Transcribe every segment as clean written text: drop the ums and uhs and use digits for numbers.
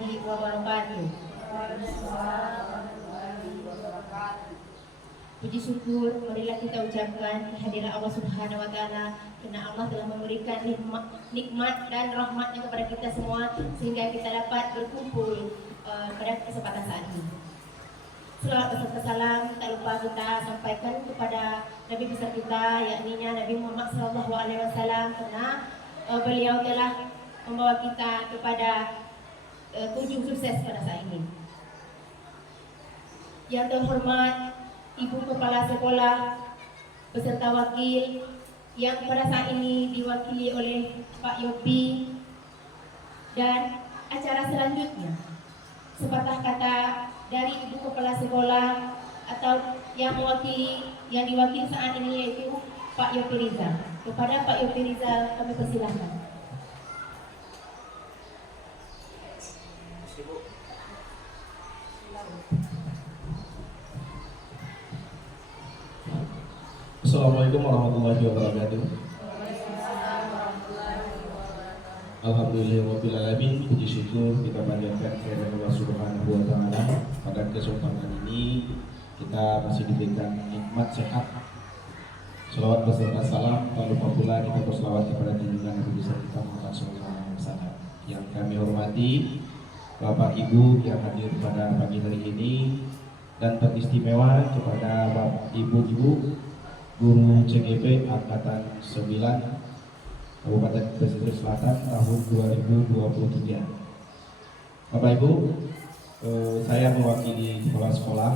warahmatullahi wabarakatuh. Puji syukur marilah kita ucapkan kehadiran Allah Subhanahu wa taala, karena Allah telah memberikan nikmat dan rahmatnya kepada kita semua sehingga kita dapat berkumpul pada kesempatan saat ini. Selawat beserta salam tak lupa kita sampaikan kepada Nabi besar kita, yakni Nabi Muhammad SAW, karena beliau telah membawa kita kepada tujuan sukses pada saat ini. Yang terhormat Ibu Kepala Sekolah beserta wakil yang pada saat ini diwakili oleh Pak Yopi, dan acara selanjutnya sepatah kata dari Ibu Kepala Sekolah atau yang diwakili saat ini yaitu Pak Yopi Rizal. Kepada Pak Yopi Rizal kami persilahkan. Assalamualaikum warahmatullahi wabarakatuh. Alhamdulillahirabbil alamin. Puji syukur kita panjatkan kepada Allah Subhanahu wa taala. Pada kesempatan ini kita masih diberikan nikmat sehat. Selawat beserta salam tak lupa pula kita berselawat kepada junjungan Nabi besar kita Muhammad SAW. Yang kami hormati Bapak Ibu yang hadir pada pagi hari ini, dan teristimewa kepada Bapak Ibu Guru CGP Angkatan 9 Kabupaten Pesisir Selatan tahun 2023. Bapak Ibu, saya mewakili kepala sekolah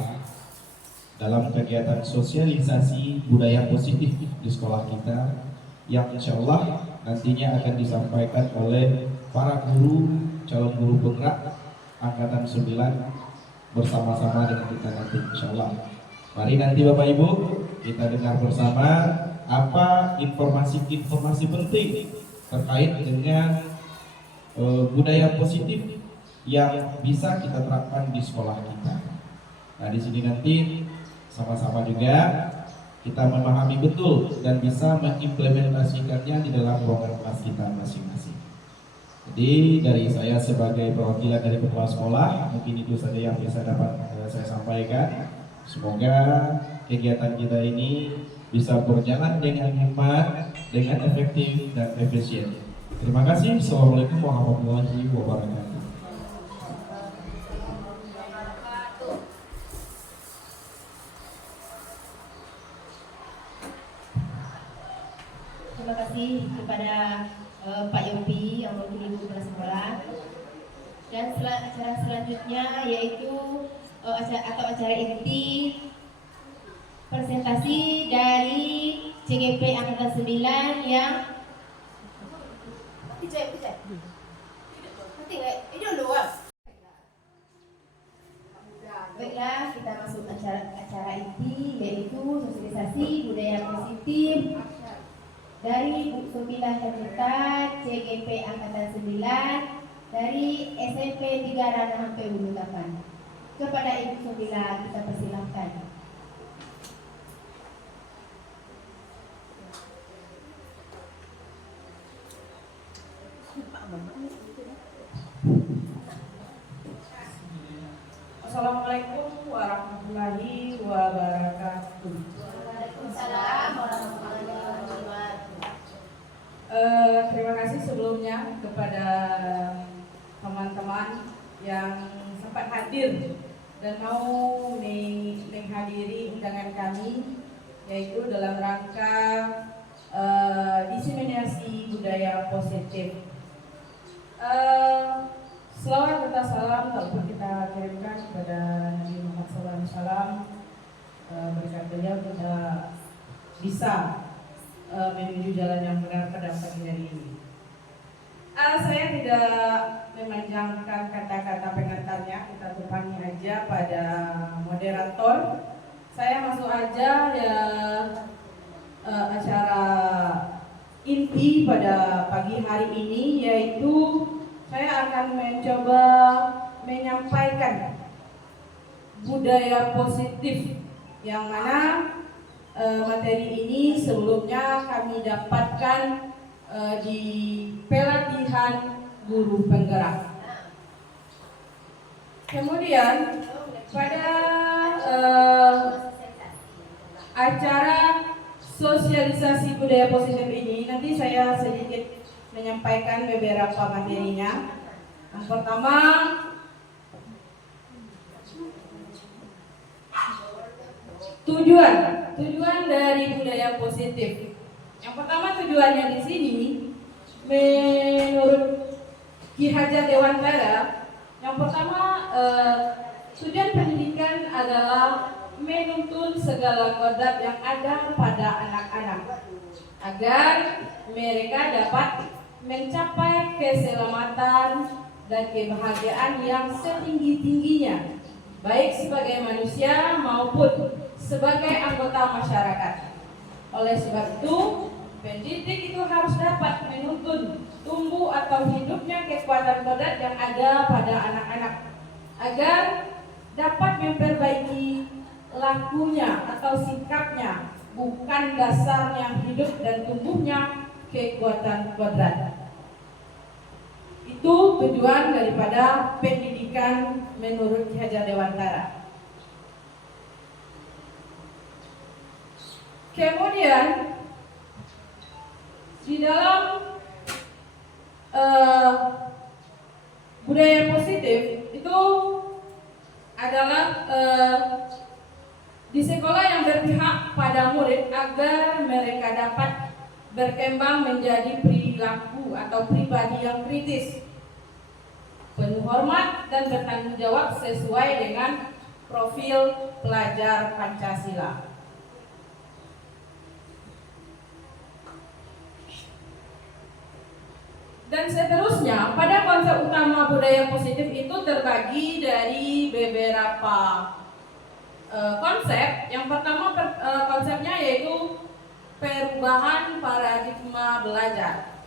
dalam kegiatan sosialisasi budaya positif di sekolah kita, yang insya Allah nantinya akan disampaikan oleh para guru, calon guru penggerak Angkatan 9 bersama-sama dengan kita nanti insya Allah. Mari nanti Bapak Ibu kita dengar bersama apa informasi-informasi penting terkait dengan budaya positif yang bisa kita terapkan di sekolah kita. Nah, di sini nanti sama-sama juga kita memahami betul dan bisa mengimplementasikannya di dalam program kelas kita masing-masing. Jadi dari saya sebagai perwakilan dari kepala sekolah, mungkin itu saja yang bisa dapat saya sampaikan. Semoga kegiatan kita ini bisa berjalan dengan hikmat, dengan efektif dan efisien. Terima kasih. Assalamualaikum warahmatullahi wabarakatuh. Terima kasih kepada Pak Yopi yang mewakili Ibu Kepala Sekolah. Dan acara selanjutnya yaitu acara inti presentasi dari CGP Angkatan 9 yang baiklah, kita masuk acara inti yaitu sosialisasi budaya positif dari Bu Sobilah Hermita CGP Angkatan 9 dari SMP 3 Ranah Hampe Bulutapan. Kepada Ibu Sobilah kita persilahkan. Assalamualaikum warahmatullahi wabarakatuh. Waalaikumsalam warahmatullahi wabarakatuh. Terima kasih sebelumnya kepada teman-teman yang sempat hadir dan mau menghadiri undangan kami, yaitu dalam rangka diseminasi budaya positif. Selawat serta salam tak lupa kita kirimkan kepada Nabi Muhammad SAW, berkat beliau kita bisa menuju jalan yang benar pada pagi hari ini. Saya tidak memanjangkan kata-kata pengantarnya, kita tumpangin aja pada moderator. Saya masuk aja ya acara inti pada pagi hari ini, yaitu saya akan mencoba menyampaikan budaya positif, yang mana materi ini sebelumnya kami dapatkan di pelatihan guru penggerak. Kemudian pada acara sosialisasi budaya positif ini nanti saya sedikit menyampaikan beberapa materinya. Yang pertama, tujuan dari budaya positif. Yang pertama, tujuannya di sini menurut Ki Hajar Dewantara, yang pertama tujuan pendidikan adalah menuntun segala kodrat yang ada pada anak-anak agar mereka dapat mencapai keselamatan dan kebahagiaan yang setinggi-tingginya, baik sebagai manusia maupun sebagai anggota masyarakat. Oleh sebab itu, pendidik itu harus dapat menuntun tumbuh atau hidupnya kekuatan kodrat yang ada pada anak-anak agar dapat memperbaiki lakunya atau sikapnya, bukan dasarnya hidup dan tumbuhnya kekuatan kodrat. Itu tujuan daripada pendidikan menurut Ki Hajar Dewantara. Kemudian di dalam budaya positif itu adalah di sekolah yang berpihak pada murid agar mereka dapat berkembang menjadi perilaku atau pribadi yang kritis, penuh hormat dan bertanggung jawab sesuai dengan profil pelajar Pancasila. Dan seterusnya, pada konsep utama budaya positif itu terbagi dari beberapa konsep. Yang pertama konsepnya yaitu perubahan paradigma belajar.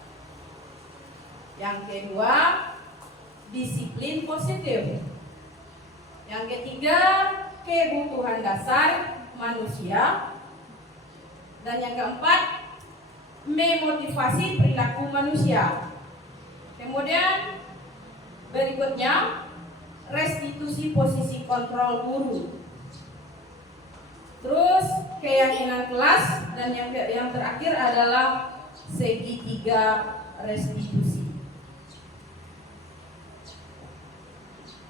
Yang kedua, disiplin positif. Yang ketiga, kebutuhan dasar manusia. Dan yang keempat, memotivasi perilaku manusia. Kemudian berikutnya, restitusi posisi kontrol guru. Terus keyakinan kelas, dan yang terakhir adalah segitiga restitusi.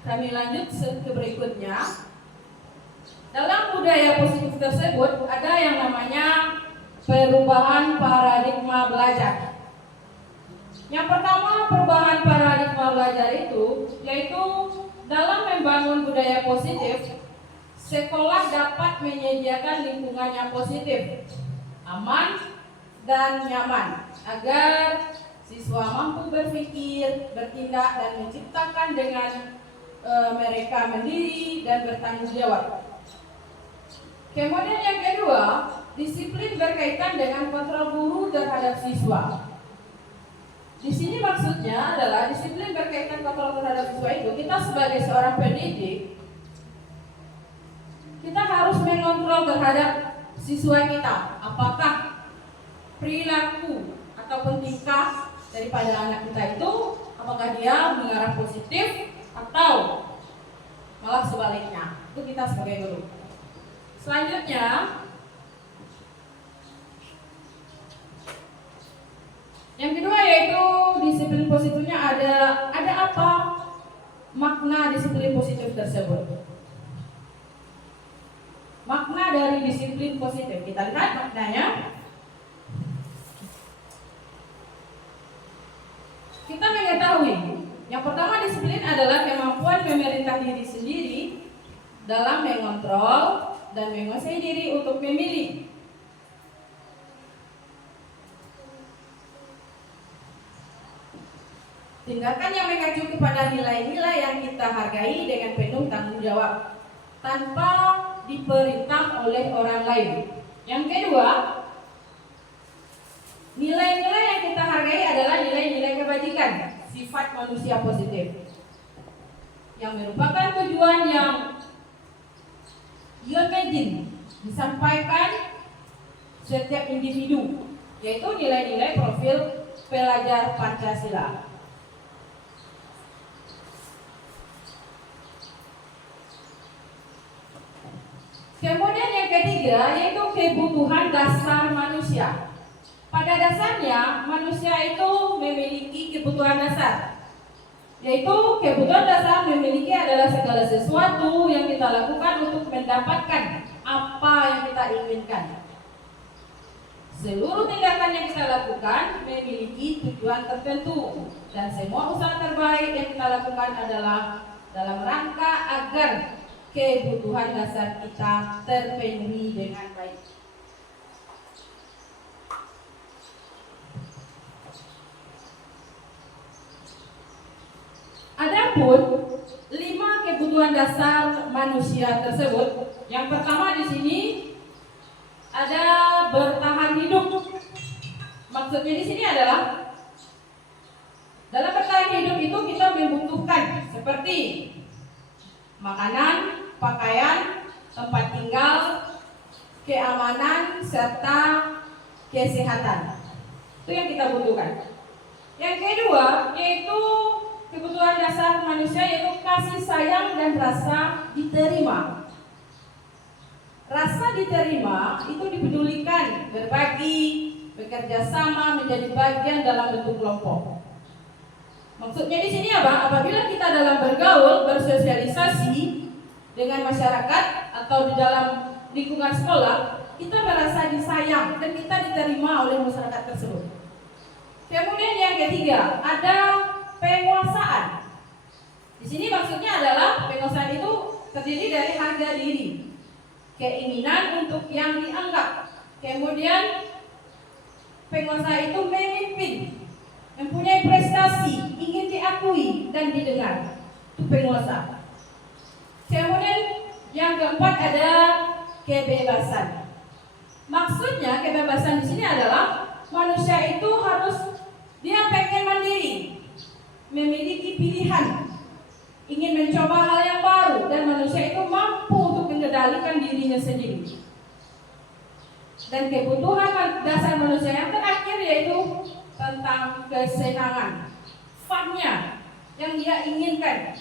Kami lanjut ke berikutnya. Dalam budaya positif tersebut ada yang namanya perubahan paradigma belajar. Yang pertama, perubahan paradigma belajar itu yaitu dalam membangun budaya positif, sekolah dapat menyediakan lingkungan yang positif, aman, dan nyaman agar siswa mampu berpikir, bertindak, dan menciptakan dengan mereka mandiri dan bertanggung jawab. Kemudian yang kedua, disiplin berkaitan dengan kontrol guru terhadap siswa. Di sini maksudnya adalah disiplin berkaitan kontrol terhadap siswa itu, kita sebagai seorang pendidik, kita harus mengontrol terhadap siswa kita, apakah perilaku ataupun tingkah daripada anak kita itu, apakah dia mengarah positif atau malah sebaliknya. Itu kita sebagai guru. Selanjutnya, yang kedua yaitu disiplin positifnya ada apa makna disiplin positif tersebut. Makna dari disiplin positif, kita lihat maknanya. Kita mengetahui yang pertama, disiplin adalah kemampuan memerintah diri sendiri dalam mengontrol dan menguasai diri untuk memilih. Tindakan yang mengacu kepada nilai-nilai yang kita hargai dengan penuh tanggung jawab tanpa diperintah oleh orang lain. Yang kedua, nilai-nilai yang kita hargai adalah nilai-nilai kebajikan, sifat manusia positif, yang merupakan tujuan yang imagine disampaikan setiap individu, yaitu nilai-nilai profil pelajar Pancasila. Kemudian yang ketiga yaitu kebutuhan dasar manusia. Pada dasarnya manusia itu memiliki kebutuhan dasar, yaitu kebutuhan dasar memiliki adalah segala sesuatu yang kita lakukan untuk mendapatkan apa yang kita inginkan. Seluruh tindakan yang kita lakukan memiliki tujuan tertentu, dan semua usaha terbaik yang kita lakukan adalah dalam rangka agar kebutuhan dasar kita terpenuhi dengan baik. Adapun 5 kebutuhan dasar manusia tersebut, yang pertama di sini ada bertahan hidup. Maksudnya di sini adalah dalam bertahan hidup itu kita membutuhkan seperti makanan, pakaian, tempat tinggal, keamanan, serta kesehatan. Itu yang kita butuhkan. Yang kedua yaitu kebutuhan dasar manusia yaitu kasih sayang dan rasa diterima. Rasa diterima itu dipedulikan, berbagi, bekerja sama, menjadi bagian dalam bentuk kelompok. Maksudnya di sini apa? Apabila kita dalam bergaul, bersosialisasi dengan masyarakat atau di dalam lingkungan sekolah, kita merasa disayang dan kita diterima oleh masyarakat tersebut. Kemudian yang ketiga, ada penguasaan. Di sini maksudnya adalah penguasaan itu terdiri dari harga diri, keinginan untuk yang dianggap. Kemudian penguasa itu memimpin, mempunyai prestasi, ingin diakui dan didengar. Itu penguasa. Kemudian yang keempat ada kebebasan. Maksudnya kebebasan di sini adalah manusia itu harus dia pengen mandiri, memiliki pilihan, ingin mencoba hal yang baru, dan manusia itu mampu untuk mengendalikan dirinya sendiri. Dan kebutuhan dasar manusia yang terakhir yaitu tentang kesenangan, fun-nya yang dia inginkan.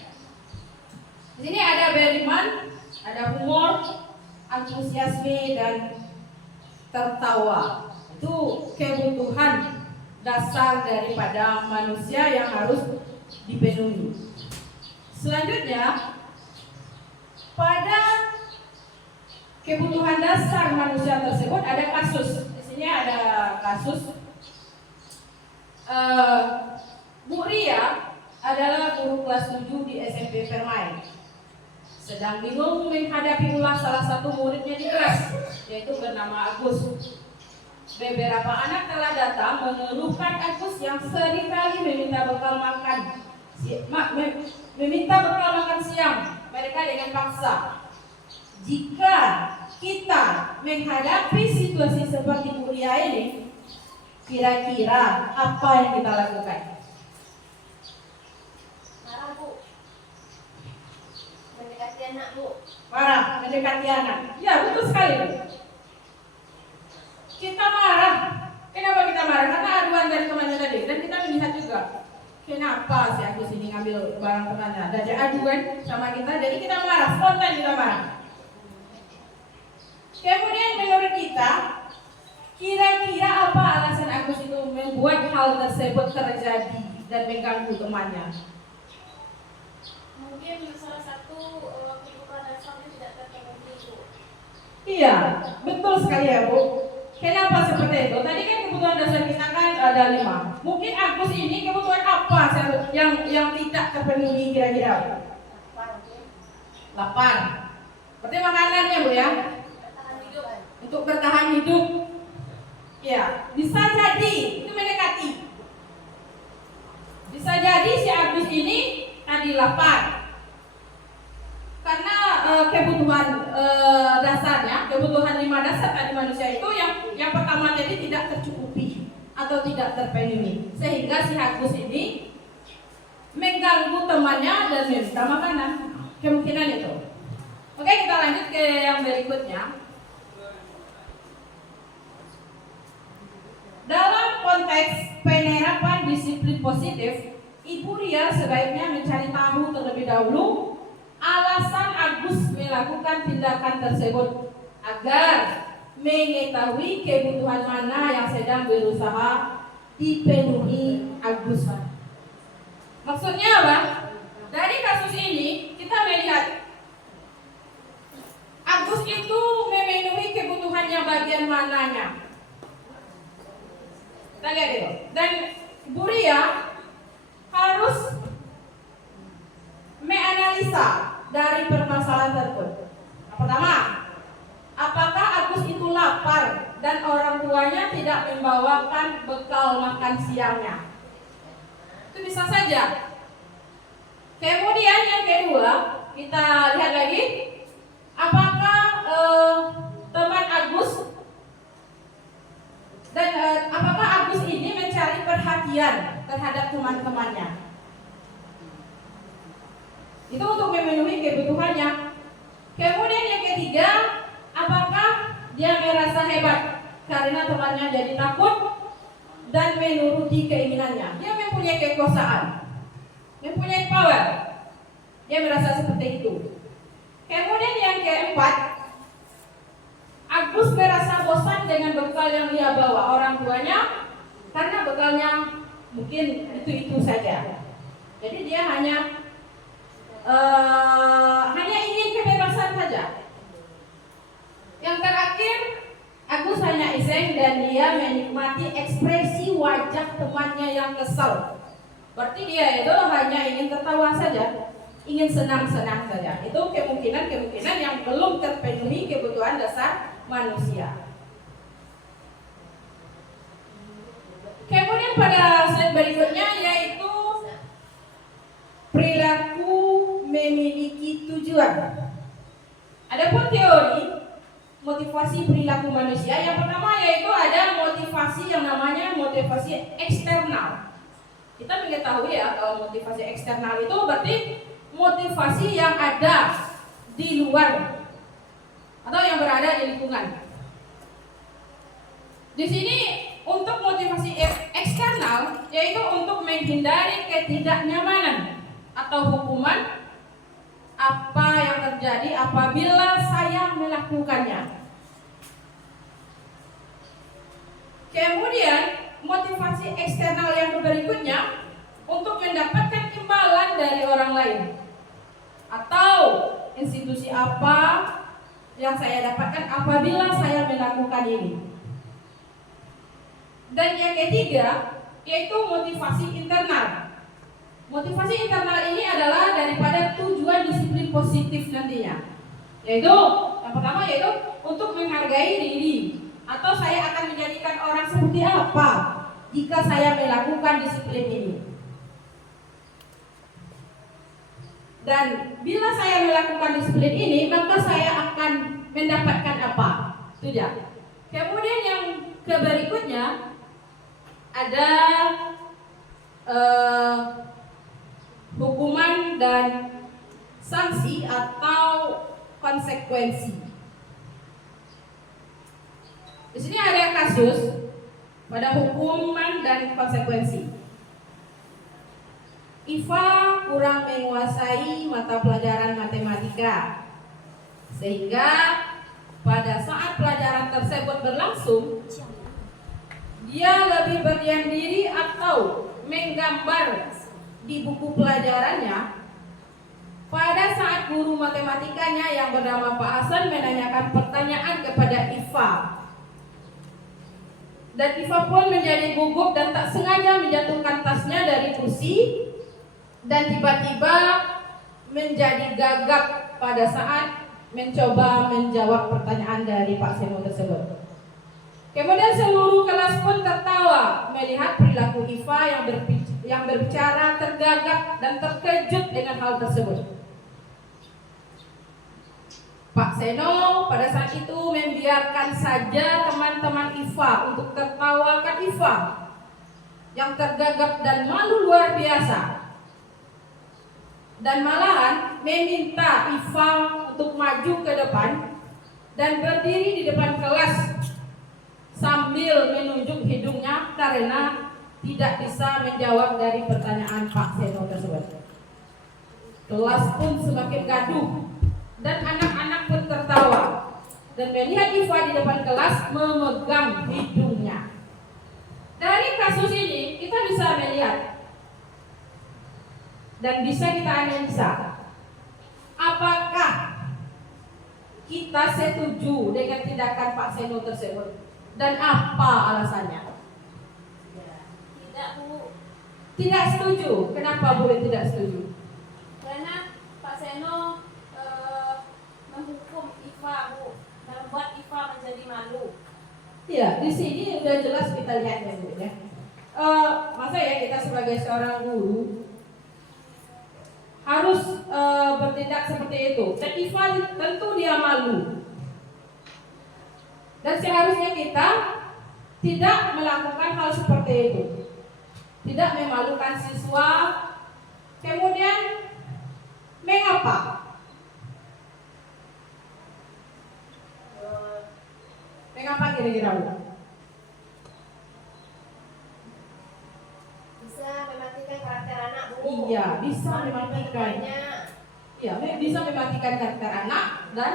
Di sini ada beriman, ada humor, antusiasme dan tertawa. Itu kebutuhan dasar daripada manusia yang harus dipenuhi. Selanjutnya, pada kebutuhan dasar manusia tersebut ada kasus. Di sini ada kasus Bu Ria adalah guru kelas 7 di SMP Permai. Sedang bingung menghadapi ulah salah satu muridnya di kelas, yaitu bernama Agus. Beberapa anak telah datang mengeluhkan Agus yang seringkali meminta bekal makan siang mereka dengan paksa. Jika kita menghadapi situasi seperti Bu Ria ini, kira-kira apa yang kita lakukan? Marah, Bu. Mendekati anak, Bu. Marah, mendekati anak. Ya, betul sekali, Bu. Kita marah. Kenapa kita marah? Karena aduan dari temannya tadi. Dan kita melihat juga, kenapa si Agus ini ngambil barang temannya. Ada aduan sama kita, jadi kita marah. Spontan kita marah. Kemudian menurut kita, kira-kira apa alasan Agus itu membuat hal tersebut terjadi dan mengganggu temannya? Mungkin salah satu kebutuhan dasarnya tidak terpenuhi, Bu. Iya, betul sekali ya, Bu. Kenapa seperti itu? Tadi kan kebutuhan dasar kita kan ada 5. Mungkin Agus ini kebutuhan apa yang tidak terpenuhi kira-kira? Lapar. Berarti makanannya, Bu ya? Untuk bertahan hidup. Ya, bisa jadi itu mendekati. Bisa jadi si Agus ini tadi lapar. Karena kebutuhan dasarnya, kebutuhan 5 dasar tadi manusia itu yang pertama tadi tidak tercukupi atau tidak terpenuhi, sehingga si Agus ini mengganggu temannya dan meminta makanan. Kemungkinan itu. Oke, kita lanjut ke yang berikutnya. Dalam konteks penerapan disiplin positif, Ibu Ria sebaiknya mencari tahu terlebih dahulu alasan Agus melakukan tindakan tersebut agar mengetahui kebutuhan mana yang sedang berusaha dipenuhi Agus. Maksudnya apa? Dari kasus ini kita melihat Agus itu memenuhi kebutuhannya bagian mananya. Kita lihat itu. Dan Bu Ria harus menganalisa dari permasalahan tersebut. Yang pertama, apakah Agus itu lapar dan orang tuanya tidak membawakan bekal makan siangnya? Itu bisa saja. Kemudian yang kedua, kita lihat lagi, apakah teman Agus dan apakah Agus ini mencari perhatian terhadap teman-temannya? Itu untuk memenuhi kebutuhannya. Kemudian yang ketiga, apakah dia merasa hebat karena temannya jadi takut dan menuruti keinginannya? Dia mempunyai kekuasaan, mempunyai power. Dia merasa seperti itu. Kemudian yang keempat, Agus merasa bosan dengan bekal yang dia bawa orang tuanya karena bekalnya mungkin itu saja. Jadi dia hanya ingin kebebasan saja. Yang terakhir, Agus hanya iseng dan dia menikmati ekspresi wajah temannya yang kesal. Berarti dia itu hanya ingin tertawa saja, ingin senang-senang saja. Itu kemungkinan yang belum terpenuhi kebutuhan dasar manusia. Kemudian pada slide berikutnya yaitu perilaku memiliki tujuan. Adapun teori motivasi perilaku manusia, yang pertama yaitu ada motivasi yang namanya motivasi eksternal. Kita mengetahui ya kalau motivasi eksternal itu berarti motivasi yang ada di luar atau yang berada di lingkungan. Di sini untuk motivasi eksternal yaitu untuk menghindari ketidaknyamanan atau hukuman apa yang terjadi apabila saya melakukannya. Kemudian motivasi eksternal yang berikutnya untuk mendapatkan imbalan dari orang lain atau institusi apa yang saya dapatkan apabila saya melakukan ini. Dan yang ketiga yaitu motivasi internal. Motivasi internal ini adalah daripada tujuan disiplin positif nantinya. Yaitu yang pertama yaitu untuk menghargai diri atau saya akan menjadikan orang seperti apa jika saya melakukan disiplin ini. Dan bila saya melakukan disiplin ini maka saya akan mendapatkan apa? Itu dia. Kemudian yang berikutnya ada hukuman dan sanksi atau konsekuensi. Di sini ada kasus pada hukuman dan konsekuensi. Iva kurang menguasai mata pelajaran matematika sehingga pada saat pelajaran tersebut berlangsung dia lebih berdiam diri atau menggambar di buku pelajarannya. Pada saat guru matematikanya yang bernama Pak Hasan menanyakan pertanyaan kepada Iva, dan Iva pun menjadi gugup dan tak sengaja menjatuhkan tasnya dari kursi dan tiba-tiba menjadi gagap pada saat mencoba menjawab pertanyaan dari Pak Seno tersebut. Kemudian seluruh kelas pun tertawa melihat perilaku Iva yang berbicara tergagap dan terkejut dengan hal tersebut. Pak Seno pada saat itu membiarkan saja teman-teman Iva untuk tertawakan Iva yang tergagap dan malu luar biasa. Dan malahan meminta Iva untuk maju ke depan dan berdiri di depan kelas sambil menunjuk hidungnya karena tidak bisa menjawab dari pertanyaan Pak Seno tersebut. Kelas pun semakin gaduh dan anak-anak pun tertawa dan melihat Iva di depan kelas memegang hidungnya. Dari kasus ini kita bisa melihat dan bisa kita analisa apakah kita setuju dengan tindakan Pak Seno tersebut dan apa alasannya? Tidak, Bu. Tidak setuju. Kenapa boleh tidak setuju? Karena Pak Seno menghukum Iva, Bu, membuat Iva menjadi malu. Ya, di sini sudah jelas kita lihat ya, Bu ya. Masa ya kita sebagai seorang guru harus bertindak seperti itu. Dan Iva tentu dia malu. Dan seharusnya kita tidak melakukan hal seperti itu. Tidak memalukan siswa. Kemudian mengapa? Mengapa kira-kira, Bu? Bisa mematikan karakter anak, Bu. Iya, bisa mematikan. Iya, bisa mematikan karakter anak dan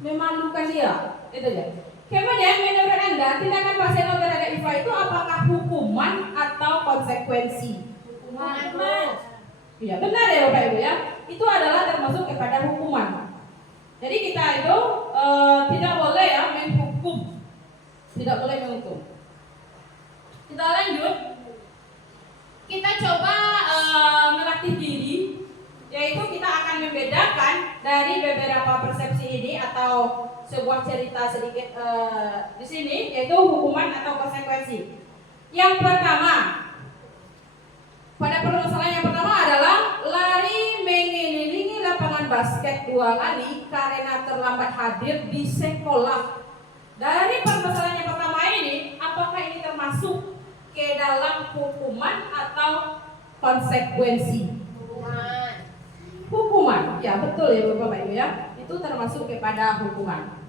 memalukan dia. Itu aja. Kemudian menurut Anda, tindakan Pak Seno terhadap Iva itu apakah hukuman atau konsekuensi? Hukuman, Bu. Iya, benar ya Bapak Ibu ya. Itu adalah termasuk kepada hukuman. Jadi kita itu tidak boleh ya menghukum. Tidak boleh menghukum. Kita lanjut. Kita coba melatih diri, yaitu kita akan membedakan dari beberapa persepsi ini atau sebuah cerita sedikit di sini, yaitu hukuman atau konsekuensi. Yang pertama, pada permasalahan yang pertama adalah lari mengelilingi lapangan basket 2 kali karena terlambat hadir di sekolah. Dari permasalahan yang pertama ini, apakah ini termasuk ke dalam hukuman atau konsekuensi? Hukuman, ya betul ya Bapak Ibu ya. Itu termasuk kepada hukuman.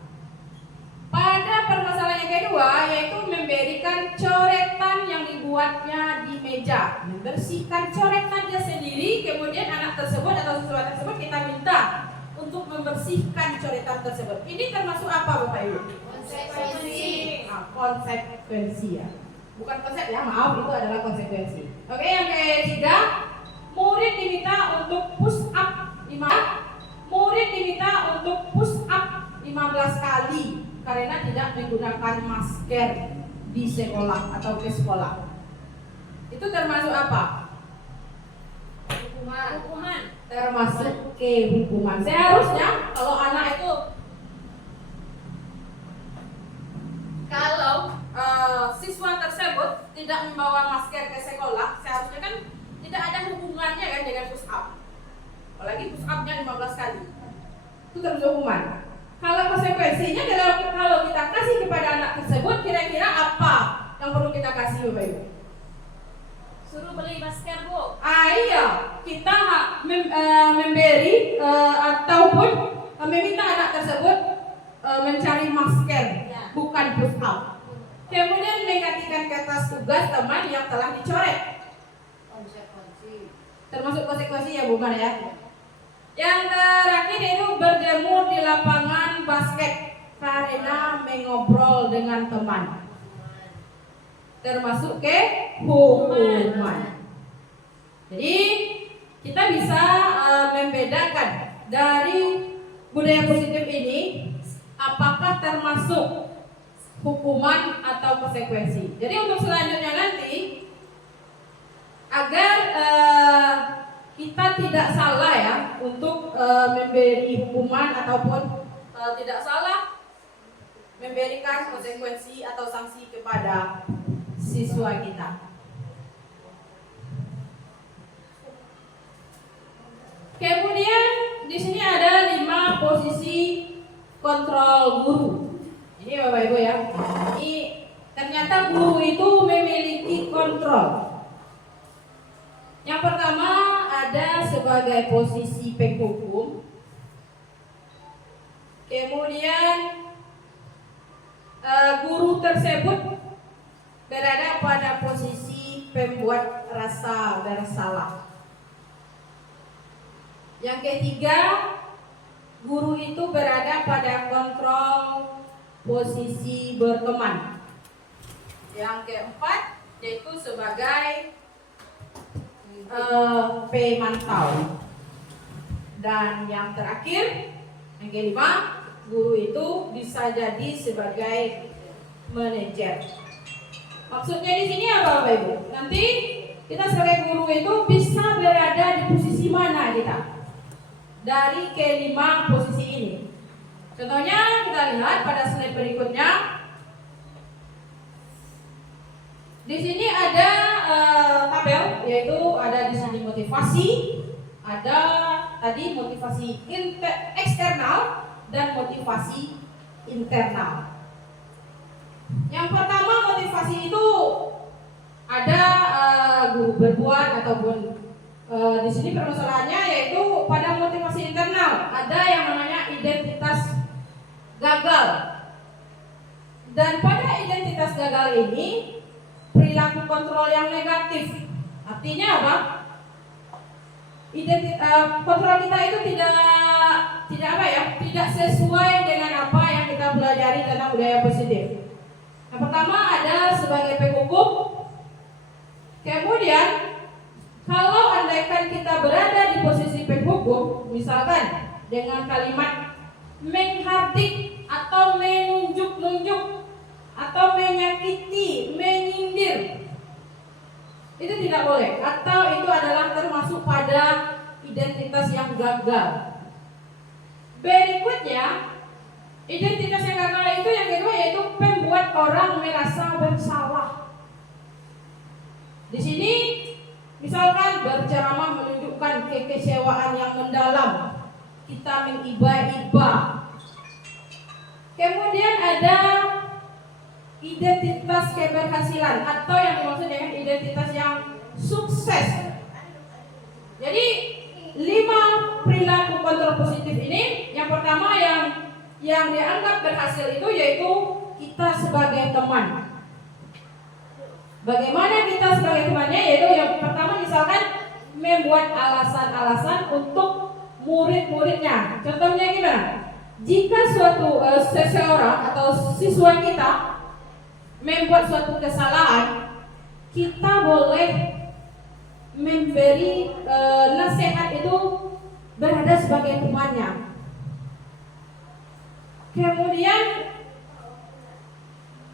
Pada permasalahan yang kedua, yaitu memberikan coretan yang dibuatnya di meja, membersihkan coretannya sendiri, kemudian anak tersebut atau siswa tersebut kita minta untuk membersihkan coretan tersebut. Ini termasuk apa Bapak Ibu? Konsekuensi. Konsekuensi ya. Bukan konsep ya, maaf, itu adalah konsekuensi. Oke, yang ketiga, murid diminta untuk push up 5. Murid diminta untuk push up 15 kali karena tidak menggunakan masker di sekolah atau ke sekolah. Itu termasuk apa? Hukuman. Termasuk ke hukuman. Seharusnya kalau anak itu siswa tersebut tidak membawa masker ke sekolah, seharusnya kan tidak ada hubungannya kan dengan push up. Apalagi push upnya 15 kali. Itu termasuk hukuman. Kalau konsekuensinya adalah kalau kita kasih kepada anak tersebut, kira-kira apa yang perlu kita kasih Bapak Ibu? Suruh beli masker, Bu. Iya, kita memberi ataupun meminta anak tersebut mencari masker, Ya. bukan push up. Kemudian menggantikan kertas tugas teman yang telah dicoret. Termasuk konsekuensi ya bukan ya? Yang terakhir itu berjemur di lapangan basket karena mengobrol dengan teman. Termasuk ke hukuman. Jadi kita bisa membedakan dari budaya positif ini apakah termasuk hukuman atau konsekuensi. Jadi untuk selanjutnya nanti agar kita tidak salah ya untuk memberi hukuman ataupun tidak salah memberikan konsekuensi atau sanksi kepada siswa kita. Kemudian di sini ada 5 posisi kontrol guru. Ini Bapak Ibu ya. Ini ternyata guru itu memiliki kontrol. Yang pertama ada sebagai posisi penghukum. Kemudian guru tersebut berada pada posisi pembuat rasa bersalah. Yang ketiga guru itu berada pada kontrol posisi berteman. Yang keempat yaitu sebagai pemantau. Dan yang terakhir, yang kelima, guru itu bisa jadi sebagai manajer. Maksudnya di sini apa Bapak Ibu? Nanti kita sebagai guru itu bisa berada di posisi mana kita dari kelima posisi ini. Contohnya kita lihat pada slide berikutnya. Di sini ada tabel, yaitu ada di sini motivasi, ada tadi motivasi eksternal dan motivasi internal. Yang pertama motivasi itu ada guru berbuat ataupun di sini permasalahannya yaitu pada motivasi internal ada yang namanya identitas gagal. Dan pada identitas gagal ini perilaku kontrol yang negatif. Artinya apa? Kontrol kita itu tidak sesuai dengan apa yang kita pelajari tentang budaya positif. Yang pertama ada sebagai penghukum. Kemudian kalau andaikan kita berada di posisi penghukum, misalkan dengan kalimat menghardik atau menunjuk-nunjuk atau menyakiti, menyindir, itu tidak boleh, atau itu adalah termasuk pada identitas yang gagal. Berikutnya, identitas yang gagal itu yang kedua yaitu membuat orang merasa bersalah. Di sini misalkan berceramah menunjukkan kekecewaan yang mendalam, kita mengiba-iba. Kemudian ada identitas keberhasilan atau yang dimaksud dengan identitas yang sukses. Jadi 5 perilaku kontrol positif ini, yang pertama yang dianggap berhasil itu yaitu kita sebagai teman. Bagaimana kita sebagai temannya? Yaitu yang pertama misalkan membuat alasan-alasan untuk murid-muridnya. Contohnya gimana? Jika suatu seseorang atau siswa kita membuat suatu kesalahan, kita boleh memberi nasihat itu berada sebagai temannya. Kemudian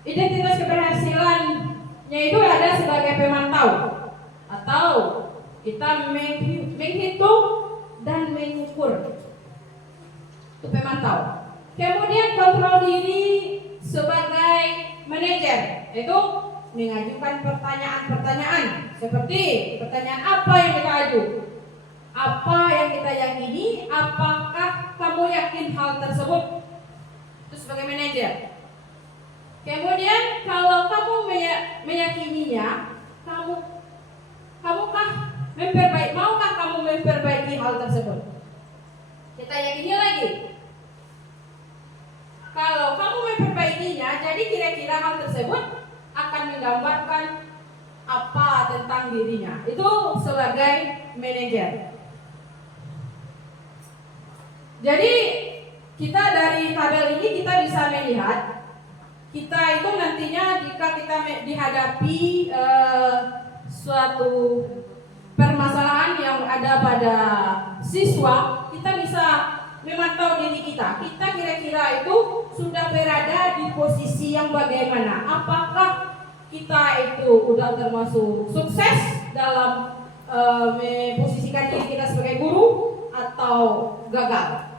identitas keberhasilannya itu ada sebagai pemantau atau kita menghitung dan mengukur. Itu pemantau. Kemudian kontrol diri sebagai manajer, yaitu mengajukan pertanyaan-pertanyaan seperti pertanyaan apa yang kita aju, apa yang kita yakini, apakah kamu yakin hal tersebut. Itu sebagai manajer. Kemudian kalau kamu meyakininya, maukah kamu memperbaiki hal tersebut? Kita yakini lagi. Kalau kamu memperbaikinya, jadi kira-kira hal tersebut akan menggambarkan apa tentang dirinya. Itu sebagai manajer. Jadi kita dari tabel ini kita bisa melihat kita itu nantinya jika kita dihadapi suatu permasalahan yang ada pada siswa, kita bisa memantau diri kita. Kita kira-kira itu sudah berada di posisi yang bagaimana? Apakah kita itu udah termasuk sukses dalam memposisikan diri kita sebagai guru atau gagal?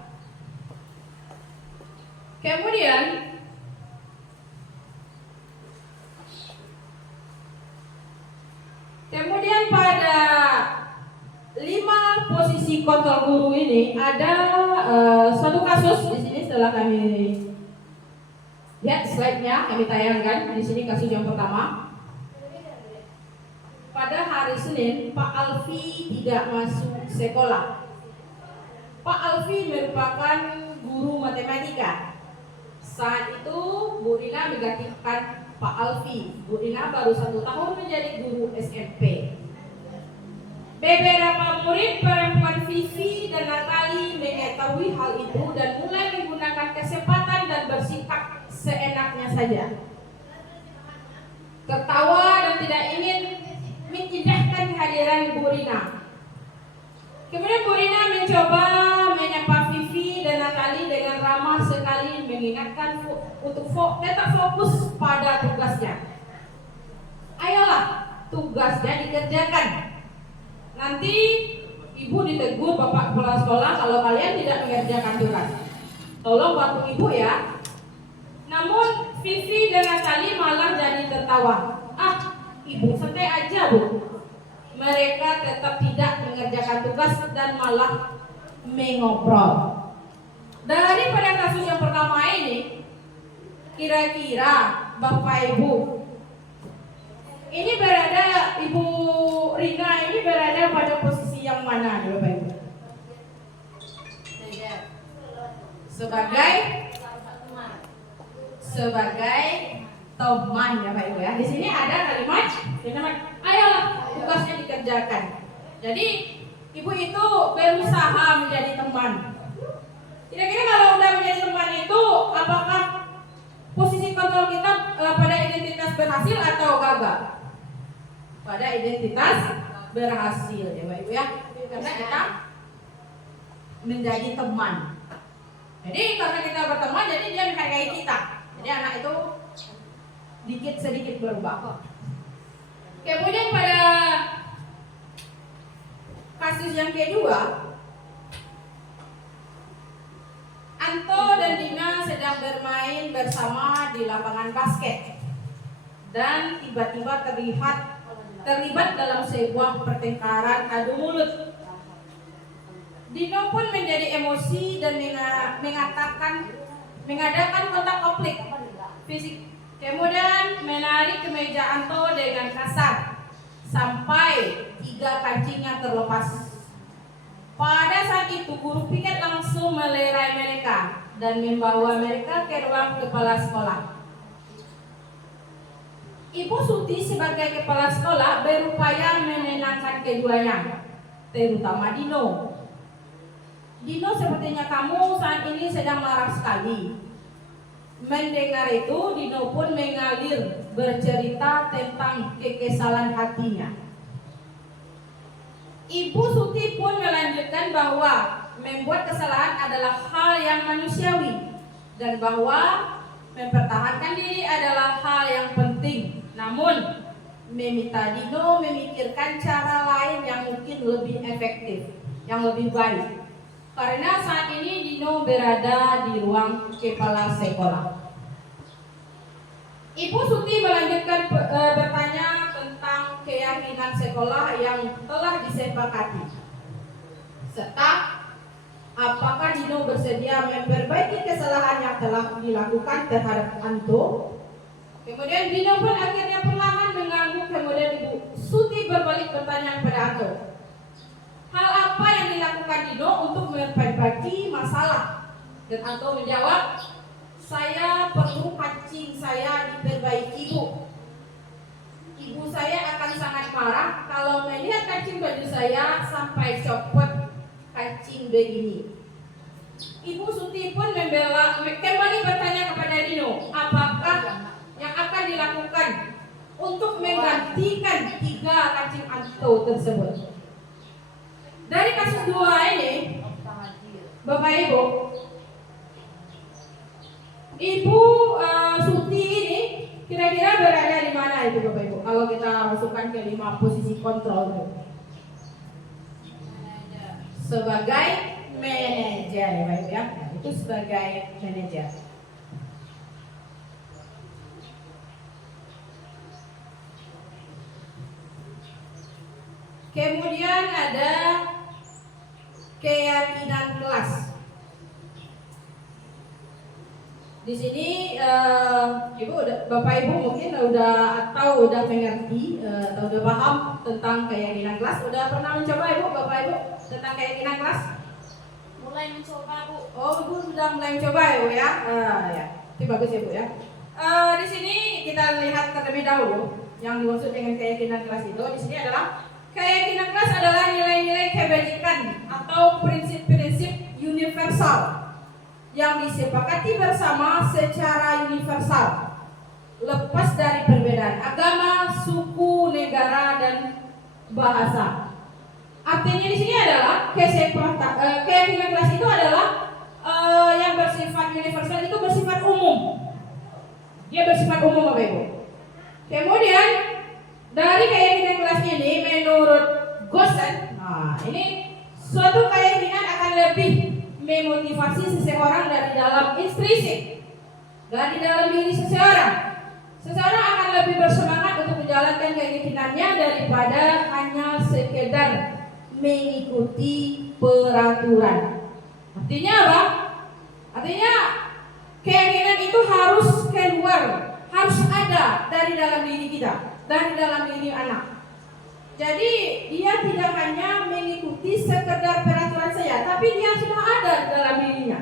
Kemudian pada 5 posisi kontrol guru ini ada suatu kasus di sini setelah kami lihat slide-nya kami tayangkan di sini kasus yang pertama. Pada hari Senin Pak Alfi tidak masuk sekolah. Pak Alfi merupakan guru matematika. Saat itu Bu Rina menggantikan Pak Alfi. Bu Rina baru 1 tahun menjadi guru SMP. Beberapa murid perempuan Vivi dan Natali mengetahui hal itu dan saja. Tertawa dan tidak ingin mengindahkan kehadiran Bu Rina. Kemudian Bu Rina mencoba menyapa Vivi dan Natali dengan ramah sekali, mengingatkan untuk tetap fokus pada tugasnya. Ayolah, tugasnya dikerjakan. Nanti ibu ditegur bapak kepala sekolah kalau kalian tidak mengerjakan tugas. Tolong bantu ibu ya. Namun Vivi dan Natali malah jadi tertawa. Ibu santai aja Bu. Mereka tetap tidak mengerjakan tugas dan malah mengobrol. Daripada kasus yang pertama ini, kira-kira Bapak Ibu ini berada, Ibu Rina ini berada pada posisi yang mana nih Bapak Ibu? Sebagai teman ya Pak Ibu ya. Di sini ada kalimat, ayolah tugasnya dikerjakan. Jadi ibu itu berusaha menjadi teman. Kira-kira kalau udah menjadi teman itu, apakah posisi kontrol kita pada identitas berhasil atau gagal? Pada identitas berhasil ya Pak Ibu ya. Karena kita menjadi teman. Jadi karena kita berteman, jadi dia menghargai kita. Jadi anak itu sedikit berubah. Kemudian pada kasus yang kedua, Anto dan Dina sedang bermain bersama di lapangan basket dan tiba-tiba terlibat dalam sebuah pertengkaran adu mulut. Dino pun menjadi emosi dan mengadakan kontak konflik fisik. Kemudian menarik kemeja Anto dengan kasar sampai 3 kancingnya terlepas. Pada saat itu guru piket langsung melerai mereka dan membawa mereka ke ruang kepala sekolah. Ibu Suti sebagai kepala sekolah berupaya menenangkan keduanya, terutama Dino. Dino, sepertinya kamu saat ini sedang marah sekali. Mendengar itu, Dino pun mengalir bercerita tentang kekesalan hatinya. Ibu Suti pun melanjutkan bahwa membuat kesalahan adalah hal yang manusiawi dan bahwa mempertahankan diri adalah hal yang penting. Namun, meminta Dino memikirkan cara lain yang mungkin lebih efektif, yang lebih baik. Karena saat ini Dino berada di ruang kepala sekolah. Ibu Suti melanjutkan bertanya tentang keyakinan sekolah yang telah disepakati, serta apakah Dino bersedia memperbaiki kesalahan yang telah dilakukan terhadap Anto. Kemudian Dino pun akhirnya perlahan mengangguk. Kemudian Ibu Suti berbalik bertanya kepada Anto, hal apa yang dilakukan Dino untuk memperbaiki masalah? Dan Anto menjawab, saya perlu kancing saya diperbaiki Bu. Ibu saya akan sangat marah kalau melihat kancing baju saya sampai copot kancing begini. Ibu Suti pun kembali bertanya kepada Dino, apakah yang akan dilakukan untuk menggantikan 3 kancing Anto tersebut. Dari kasus 2 ini, Bapak Ibu, Ibu Suti ini kira-kira berada di mana itu Bapak Ibu? Kalau kita masukkan ke 5 posisi kontrol itu. Sebagai manajer ya Bapak Ibu ya. Itu sebagai manajer. Kemudian ada keyakinan kelas. Di sini Bapak Ibu mungkin udah mengerti atau udah paham tentang keyakinan kelas. Udah pernah mencoba Ibu, Bapak Ibu tentang keyakinan kelas? Mulai mencoba Bu. Oh, Ibu sudah mulai mencoba ya Bu ya. Ya, itu bagus ya Bu ya. Di sini kita lihat terlebih dahulu yang dimaksud dengan keyakinan kelas itu. Di sini adalah keyakinan kelas adalah nilai-nilai kebajikan atau prinsip-prinsip universal yang disepakati bersama secara universal lepas dari perbedaan agama, suku, negara, dan bahasa. Artinya di sini adalah keyakinan kelas itu adalah yang bersifat universal, itu bersifat umum. Dia bersifat umum, Bapak Ibu. Kemudian dari keyakinan kelas ini menurut Gosen, ini suatu keyakinan akan lebih memotivasi seseorang dari dalam intrinsik, dari dalam diri seseorang. Seseorang akan lebih bersemangat untuk menjalankan keyakinannya daripada hanya sekedar mengikuti peraturan. Artinya apa? Artinya keyakinan itu harus keluar, harus ada dari dalam diri kita, dari dalam diri anak. Jadi dia tidak hanya mengikuti sekedar peraturan saja, tapi dia sudah ada di dalam dirinya.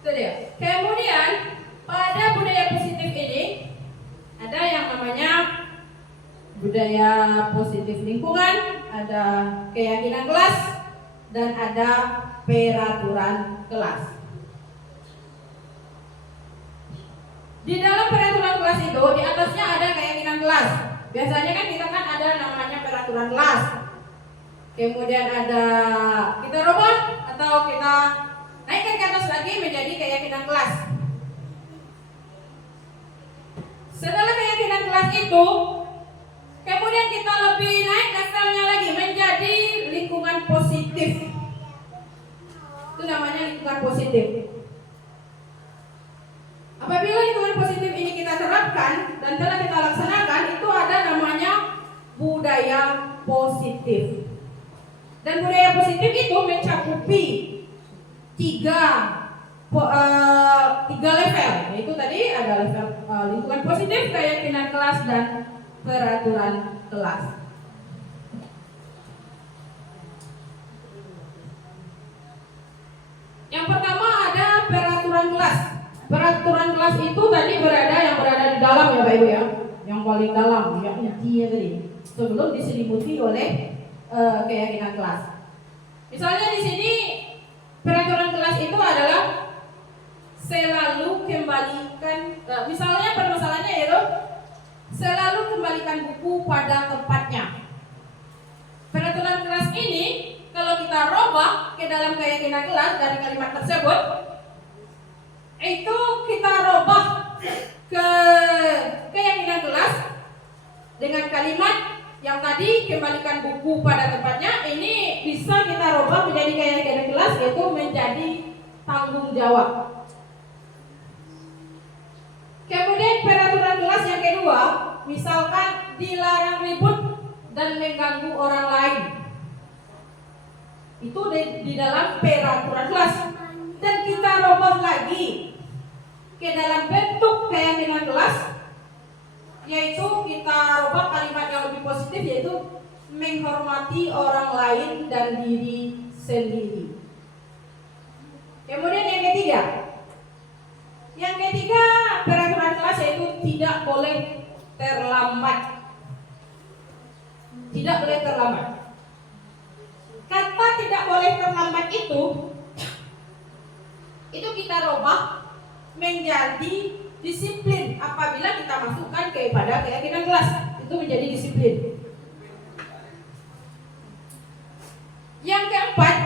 Itu dia. Kemudian pada budaya positif ini ada yang namanya budaya positif lingkungan, ada keyakinan kelas, dan ada peraturan kelas. Di dalam peraturan kelas itu di atasnya ada keyakinan kelas. Biasanya kan kita kan ada namanya peraturan kelas. Kemudian ada kita rubah atau kita naikkan ke atas lagi menjadi keyakinan kelas. Setelah keyakinan kelas itu, kemudian kita lebih naik levelnya lagi menjadi lingkungan positif. Itu namanya lingkungan positif. Apabila lingkungan positif ini kita terapkan dan telah kita laksanakan, itu ada namanya budaya positif. Dan budaya positif itu mencakupi tiga level, yaitu tadi ada level lingkungan positif, keyakinan kelas, dan peraturan kelas. Yang pertama ada peraturan kelas. Peraturan kelas itu tadi yang berada di dalam ya Pak Ibu ya, yang paling dalam, yang intinya tadi, sebelum diselimuti oleh keyakinan kelas. Misalnya di sini peraturan kelas itu adalah selalu kembalikan, misalnya permasalahannya yaitu selalu kembalikan buku pada tempatnya. Peraturan kelas ini kalau kita robah ke dalam keyakinan kelas dari kalimat tersebut, itu kita robah ke keyakinan kelas dengan kalimat yang tadi kembalikan buku pada tempatnya. Ini bisa kita robah menjadi keyakinan kelas, yaitu menjadi tanggung jawab. Kemudian peraturan kelas yang kedua, misalkan dilarang ribut dan mengganggu orang lain. Itu di dalam peraturan kelas. Dan kita robah lagi ke dalam bentuk keyakinan kelas, yaitu kita robah kalimat yang lebih positif, yaitu menghormati orang lain dan diri sendiri. Kemudian yang ketiga peraturan kelas yaitu tidak boleh terlambat. Tidak boleh terlambat. Kata tidak boleh terlambat itu kita robah menjadi disiplin apabila kita masukkan kepada keyakinan kelas. Itu menjadi disiplin. Yang keempat,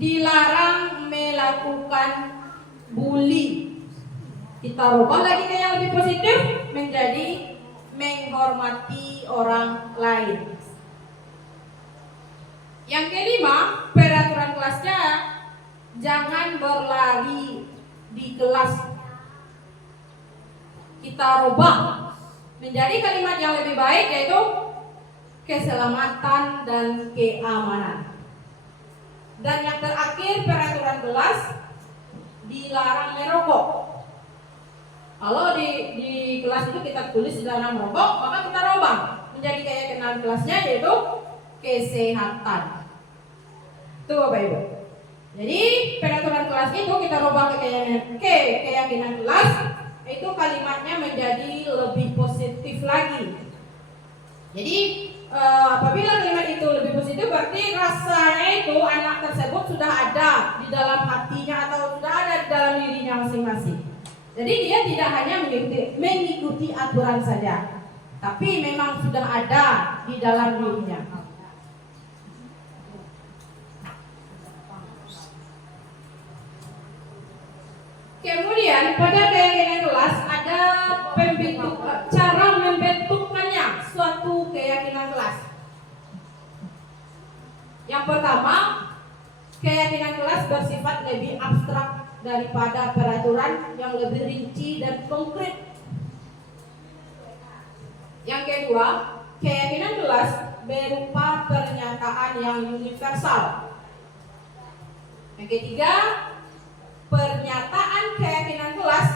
dilarang melakukan bully. Kita rubah lagi ke yang lebih positif menjadi menghormati orang lain. Yang kelima, peraturan kelasnya jangan berlari di kelas. Kita rubah menjadi kalimat yang lebih baik, yaitu keselamatan dan keamanan. Dan yang terakhir, peraturan kelas dilarang merokok. Kalau di kelas itu kita tulis dilarang merokok, maka kita rubah menjadi keyakinan kelasnya yaitu kesehatan. Itu Bapak Ibu. Jadi peraturan kelas itu kita rubah ke keyakinan kelas, itu kalimatnya menjadi lebih positif lagi. Jadi apabila kalimat itu lebih positif, berarti rasanya itu anak tersebut sudah ada di dalam hatinya atau sudah ada di dalam dirinya masing-masing. Jadi dia tidak hanya mengikuti aturan saja, tapi memang sudah ada di dalam dirinya. Kemudian pada keyakinan kelas ada cara membentukkannya suatu keyakinan kelas. Yang pertama, keyakinan kelas bersifat lebih abstrak daripada peraturan yang lebih rinci dan konkret. Yang kedua, keyakinan kelas berupa pernyataan yang universal. Yang ketiga, pernyataan keyakinan kelas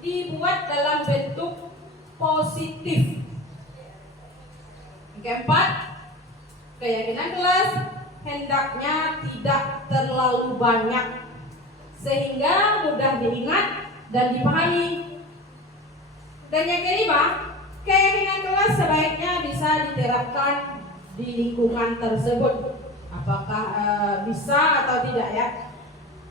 dibuat dalam bentuk positif. Yang keempat, keyakinan kelas hendaknya tidak terlalu banyak sehingga mudah diingat dan dipahami. Dan yang kelima, keyakinan kelas sebaiknya bisa diterapkan di lingkungan tersebut. Apakah bisa atau tidak ya?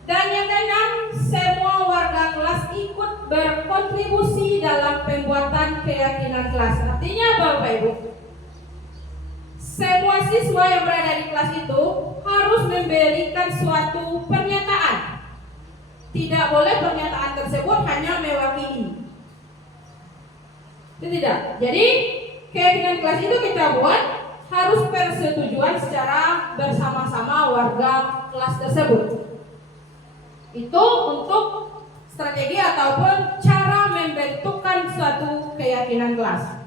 Dan yang keenam, semua warga kelas ikut berkontribusi dalam pembuatan keyakinan kelas. Artinya apa Bapak Ibu? Semua siswa yang berada di kelas itu harus memberikan suatu pernyataan. Tidak boleh pernyataan tersebut hanya mewakili. Itu tidak. Jadi keyakinan kelas itu kita buat harus persetujuan secara bersama-sama warga kelas tersebut. Itu untuk strategi ataupun cara membentukkan suatu keyakinan kelas.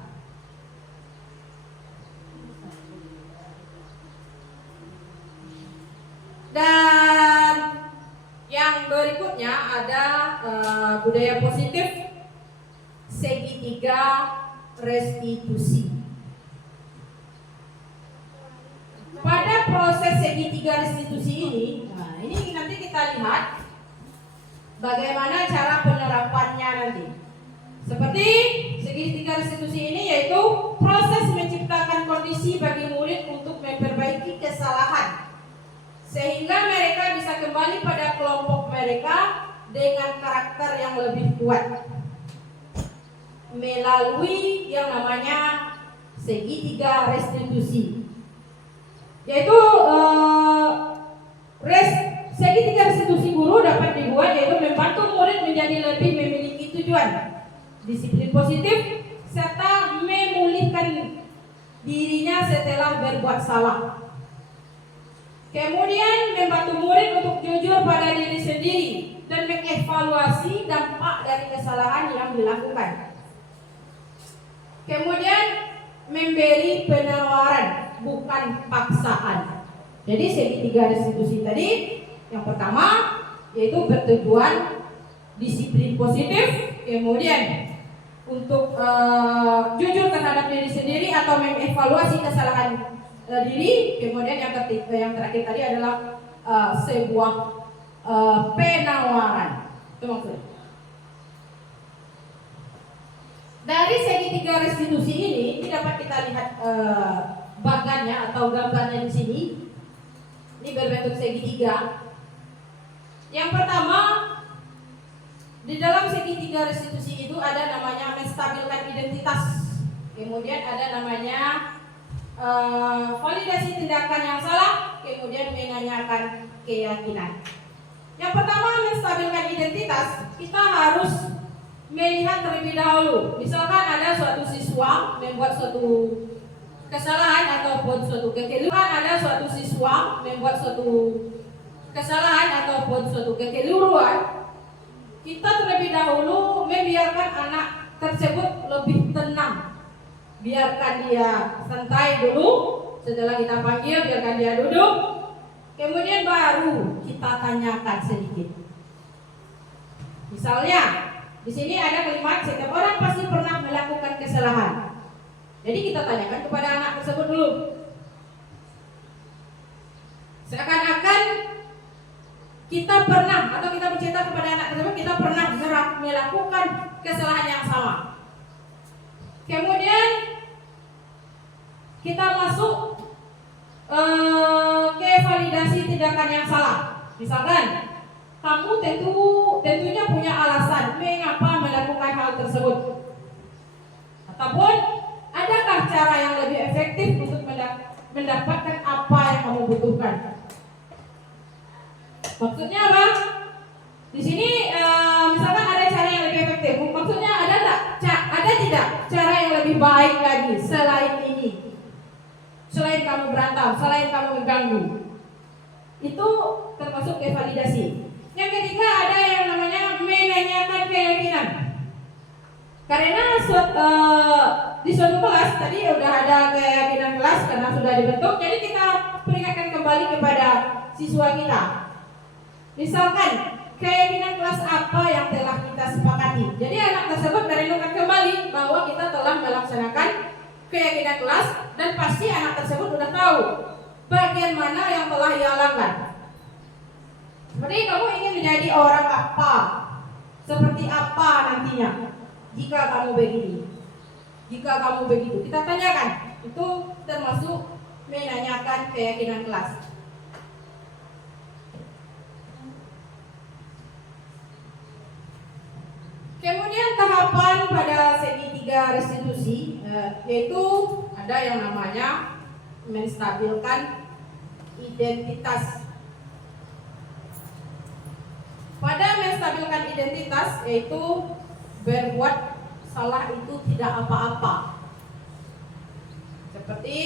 Dan yang berikutnya ada budaya positif segitiga restitusi. Pada proses segitiga restitusi ini nanti kita lihat bagaimana cara penerapannya nanti. Seperti segitiga restitusi ini yaitu proses menciptakan kondisi bagi murid untuk memperbaiki kesalahan sehingga mereka bisa kembali pada kelompok mereka dengan karakter yang lebih kuat melalui yang namanya segitiga restitusi. Yaitu segitiga restitusi guru dapat dibuat yaitu membantu murid menjadi lebih memiliki tujuan, disiplin positif, serta memulihkan dirinya setelah berbuat salah. Kemudian membantu murid untuk jujur pada diri sendiri dan mengevaluasi dampak dari kesalahan yang dilakukan. Kemudian memberi penawaran, bukan paksaan. Jadi segitiga restitusi tadi yang pertama yaitu bertujuan disiplin positif, kemudian untuk jujur terhadap diri sendiri atau mengevaluasi kesalahan diri, kemudian yang terakhir tadi adalah sebuah penawaran. Itu maksudnya. Dari segitiga restitusi ini dapat kita lihat bagannya atau gambarnya di sini. Ini berbentuk segitiga. Yang pertama, di dalam segitiga restitusi itu ada namanya menstabilkan identitas. Kemudian ada namanya validasi tindakan yang salah, kemudian menanyakan keyakinan. Yang pertama, menstabilkan identitas, kita harus melihat terlebih dahulu. Misalkan ada suatu siswa membuat suatu kesalahan ataupun suatu kekeliruan, kita terlebih dahulu membiarkan anak tersebut lebih tenang. Biarkan dia santai dulu, setelah kita panggil biarkan dia duduk, kemudian baru kita tanyakan sedikit. Misalnya, di sini ada kalimat setiap orang pasti pernah melakukan kesalahan. Jadi kita tanyakan kepada anak tersebut dulu. Seakan-akan kita pernah atau kita bercerita kepada anak tersebut kita pernah melakukan kesalahan yang sama. Kemudian kita masuk ke validasi tindakan yang salah. Misalkan kamu tentunya punya alasan mengapa melakukan hal tersebut. Ataupun adakah cara yang lebih efektif untuk mendapatkan apa yang kamu butuhkan? Maksudnya apa? Di sini misalkan ada cara yang lebih efektif. Maksudnya ada tidak cara yang lebih baik lagi selain ini? Selain kamu berantem, selain kamu mengganggu. Itu termasuk validasi. Yang ketiga ada yang namanya menanyakan keyakinan. Karena di suatu kelas tadi udah ada keyakinan kelas karena sudah dibentuk, jadi kita peringatkan kembali kepada siswa kita. Misalkan keyakinan kelas apa yang telah kita sepakati. Jadi anak tersebut merenungkan kembali bahwa kita telah melaksanakan keyakinan kelas dan pasti anak tersebut sudah tahu bagian mana yang telah ia langgar. Seperti kamu ingin menjadi orang apa? Seperti apa nantinya? Jika kamu begini, jika kamu begitu, kita tanyakan. Itu termasuk menanyakan keyakinan kelas. Kemudian tahapan pada segitiga restitusi, yaitu ada yang namanya menstabilkan identitas. Pada menstabilkan identitas, yaitu berbuat salah itu tidak apa-apa. Seperti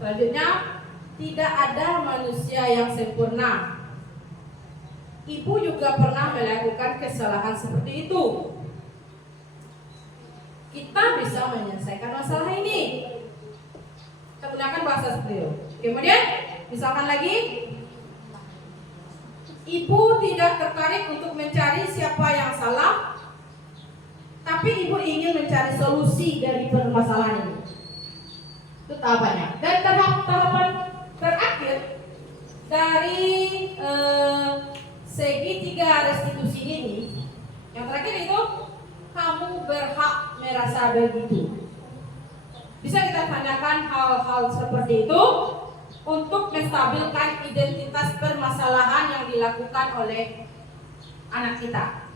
selanjutnya, tidak ada manusia yang sempurna. Ibu juga pernah melakukan kesalahan seperti itu. Kita bisa menyelesaikan masalah ini. Kita gunakan bahasa seperti itu. Kemudian, misalkan lagi, ibu tidak tertarik untuk mencari siapa yang salah, tapi ibu ingin mencari solusi dari permasalahan ini. Itu tahapannya. Dan tahapan terakhir dari segitiga restitusi ini, yang terakhir itu kamu berhak merasa begitu. Bisa kita tanyakan hal-hal seperti itu untuk menstabilkan identitas permasalahan yang dilakukan oleh anak kita.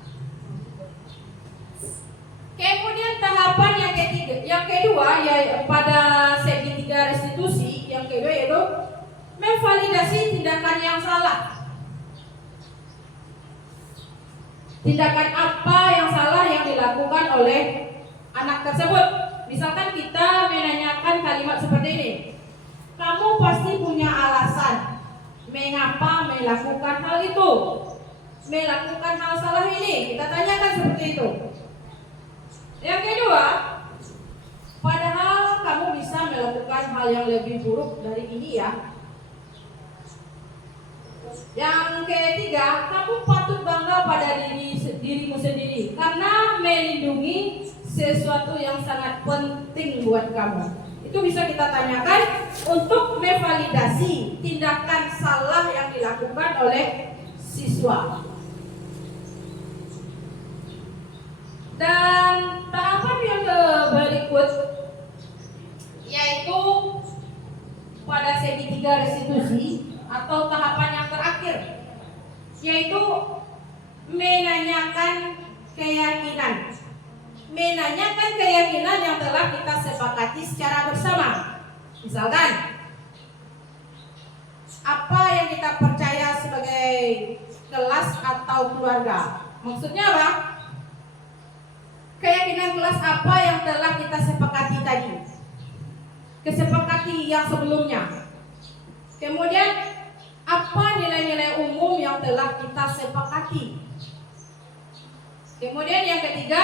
Kemudian tahapan yang kedua ya pada segitiga restitusi, yang kedua yaitu memvalidasi tindakan yang salah. Tindakan apa yang salah yang dilakukan oleh anak tersebut. Misalkan kita menanyakan kalimat seperti ini, kamu pasti punya alasan mengapa melakukan hal itu, melakukan hal salah ini. Kita tanyakan seperti itu. Yang kedua, padahal kamu bisa melakukan hal yang lebih buruk dari ini ya. Yang ketiga, kamu patut bangga pada dirimu sendiri karena melindungi sesuatu yang sangat penting buat kamu. Itu bisa kita tanyakan untuk memvalidasi tindakan salah yang dilakukan oleh siswa. Dan tahapan yang berikut yaitu pada segitiga restitusi atau tahapan yang terakhir, yaitu menanyakan keyakinan. Menanyakan keyakinan yang telah kita sepakati secara bersama. Misalkan, apa yang kita percaya sebagai kelas atau keluarga? Maksudnya apa? Keyakinan kelas apa yang telah kita sepakati tadi? Kesepakati yang sebelumnya. Kemudian, apa nilai-nilai umum yang telah kita sepakati? Kemudian yang ketiga,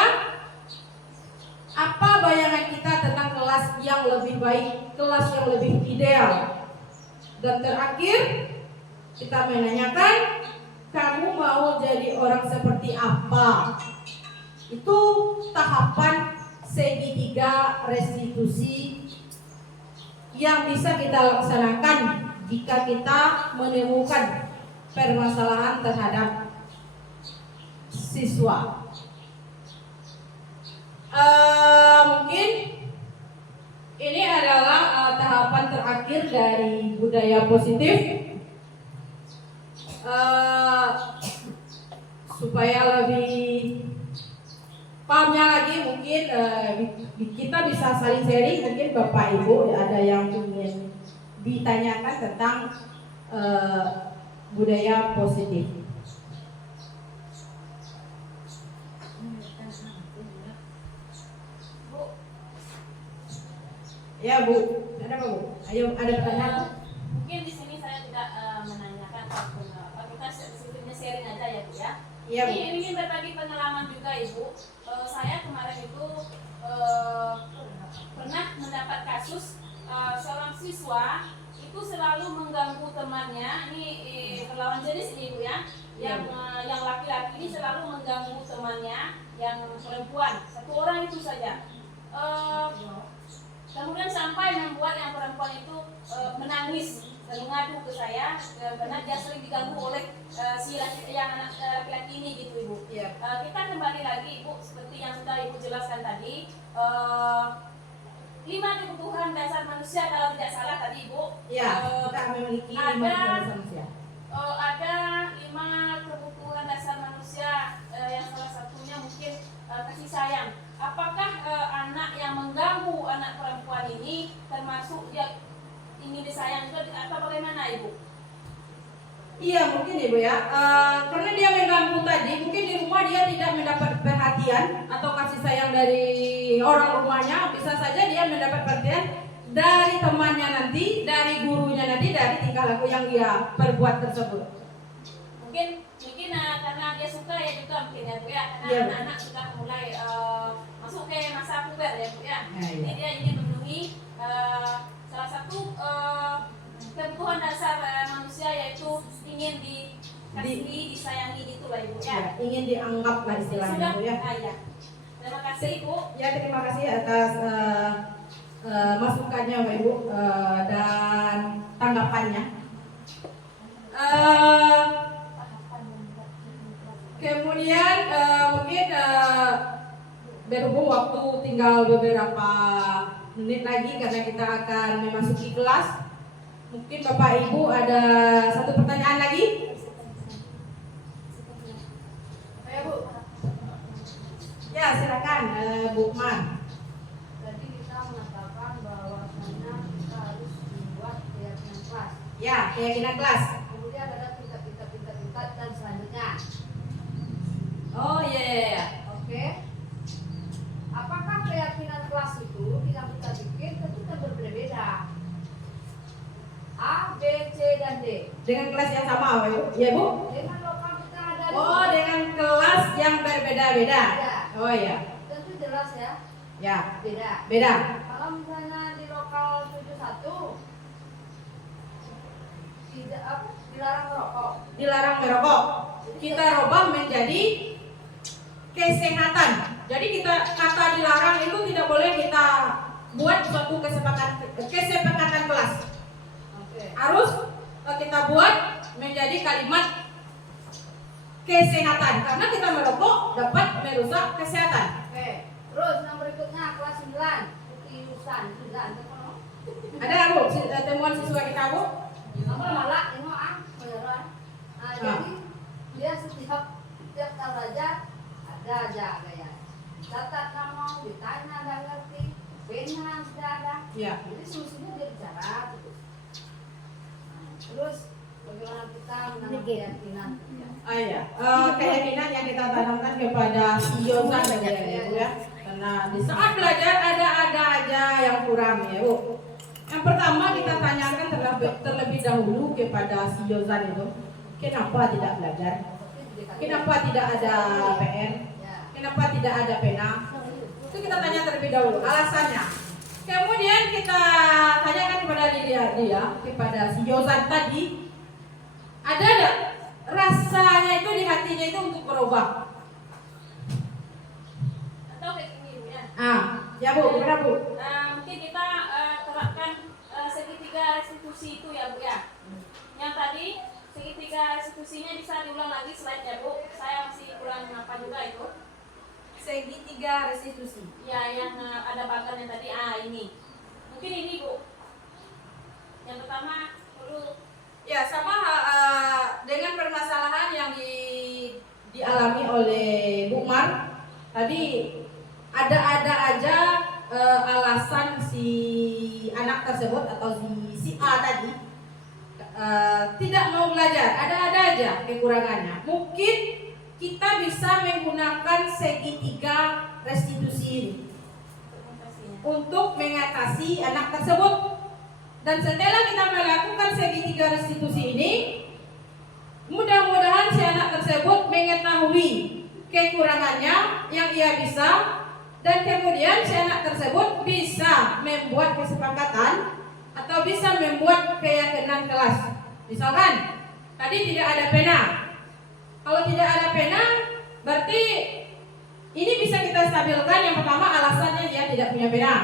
apa bayangan kita tentang kelas yang lebih baik, kelas yang lebih ideal? Dan terakhir, kita menanyakan, kamu mau jadi orang seperti apa? Itu tahapan segitiga restitusi yang bisa kita laksanakan jika kita menemukan permasalahan terhadap siswa. Mungkin ini adalah tahapan terakhir dari budaya positif. supaya lebih pahamnya lagi mungkin kita bisa saling sharing. Mungkin Bapak Ibu ada yang ingin ditanyakan tentang budaya positif. Bu, Ya Bu, ada apa Bu? Ayo ada pertanyaan? mungkin di sini saya tidak menanyakan apa, kita sebetulnya sharing aja ya Bu ya. Iya Bu. Ini ingin berbagi pengalaman juga Ibu. Saya kemarin itu pernah mendapat kasus seorang siswa itu selalu mengganggu temannya. Ini perlawan jenis ini Bu ya. Yang laki-laki ini selalu mengganggu temannya yang perempuan. Satu orang itu saja. Kemudian sampai membuat yang perempuan itu menangis dan mengadu ke saya karena dia sering diganggu oleh si anak laki-laki ini gitu Ibu. Iya. Kita kembali lagi Ibu seperti yang sudah Ibu jelaskan tadi. 5 kebutuhan dasar manusia kalau tidak salah tadi Ibu. Iya, kita memiliki 5 kebutuhan manusia. Ada 5 kebutuhan dasar manusia yang salah satunya mungkin kasih sayang. Apakah anak yang mengganggu anak perempuan ini termasuk dia ingin disayang juga atau bagaimana Ibu? Iya mungkin Ibu ya, karena dia mengganggu tadi, mungkin di rumah dia tidak mendapat perhatian atau kasih sayang dari orang rumahnya. Bisa saja dia mendapat perhatian dari temannya nanti, dari gurunya nanti, dari tingkah laku yang dia perbuat tersebut. Mungkin karena dia suka ya juga mungkin ya Bu ya, karena Iya. anak-anak sudah mulai masuk ke masa puber ya Bu ya. Nah, iya. Jadi dia ingin memenuhi salah satu kebutuhan dasar manusia yaitu ingin dikasihi, disayangi gitulah Ibu ya. Ya, ingin dianggap lah istilahnya Sudah, Bu ya. ya. Terima kasih Ibu. Ya terima kasih atas masukannya Bapak Ibu dan tanggapannya. Kemudian mungkin berhubung waktu tinggal beberapa menit lagi karena kita akan memasuki kelas. Mungkin Bapak Ibu ada satu pertanyaan lagi? Ayo Bu. Ya silakan Bu Man. Tadi kita mengatakan bahwasanya kita harus membuat keyakinan kelas. Ya keyakinan kelas. Kemudian ada tingkat dan selanjutnya. Oh iya. Oke. Apakah keyakinan kelas itu yang kita bikin tentu kan berbeda-beda. A, B, C, dan D. Dengan kelas yang sama Bapak Ibu? Ya Bu. Dengan lokal kita ada. Oh dengan kelas yang berbeda-beda. Ya. Oh iya. Tentu jelas ya. Ya Beda. beda. Kalau misalnya di lokal 71 tidak apa dilarang merokok. Dilarang merokok. Kita rubah menjadi kesehatan. Jadi kita kata dilarang itu tidak boleh kita buat suatu kesepakatan kelas. Oke. Harus kita buat menjadi kalimat kesehatan karena kita merokok dapat merusak kesehatan. Oke. Terus yang berikutnya kelas 9 Utiusan 9. Ada Bu temuan siswa kita Bu? Kamu malah tengok beneran. Nah, jadi dia setiap kali belajar ada aja gaya. Catat nama, ditanya nggak ngerti, pena sudah ada. Ya. Jadi solusinya dia bicara terus. Nah, terus bagaimana kita menanam keyakinan? Ah ya, keyakinan yang kita tanamkan kepada Yosan ya Bu ya. Karena di saat belajar ada aja yang kurang ya Bu. Yang pertama kita tanyakan terlebih dahulu kepada si Yosan itu, kenapa tidak belajar? Kenapa tidak ada PR? Ya. Kenapa tidak ada pena? Itu kita tanya terlebih dahulu alasannya. Kemudian kita tanyakan kepada dia kepada si Yosan tadi, ada nggak rasanya itu di hatinya itu untuk berubah? Atau kayak gini Bu ya. Ya Bu, gimana Bu? Mungkin kita terapkan segitiga restitusi itu ya Bu ya. Yang tadi segitiga restitusinya bisa diulang lagi slide-nya Bu. Saya masih kurang apa juga itu. Segitiga restitusi. Ya yang ada bagannya tadi ini. Mungkin ini Bu. Yang pertama perlu Ya sama dengan permasalahan yang dialami oleh Bu Mar, tadi ada aja alasan si anak tersebut atau si A tadi tidak mau belajar, ada aja kekurangannya. Mungkin kita bisa menggunakan segitiga restitusi ini untuk mengatasi anak tersebut. Dan setelah kita melakukan segitiga restitusi ini, mudah-mudahan si anak tersebut mengetahui kekurangannya yang ia bisa, dan kemudian si anak tersebut bisa membuat kesepakatan atau bisa membuat keyakinan kelas. Misalkan tadi tidak ada pena. Kalau tidak ada pena, berarti ini bisa kita stabilkan. Yang pertama, alasannya dia tidak punya pena.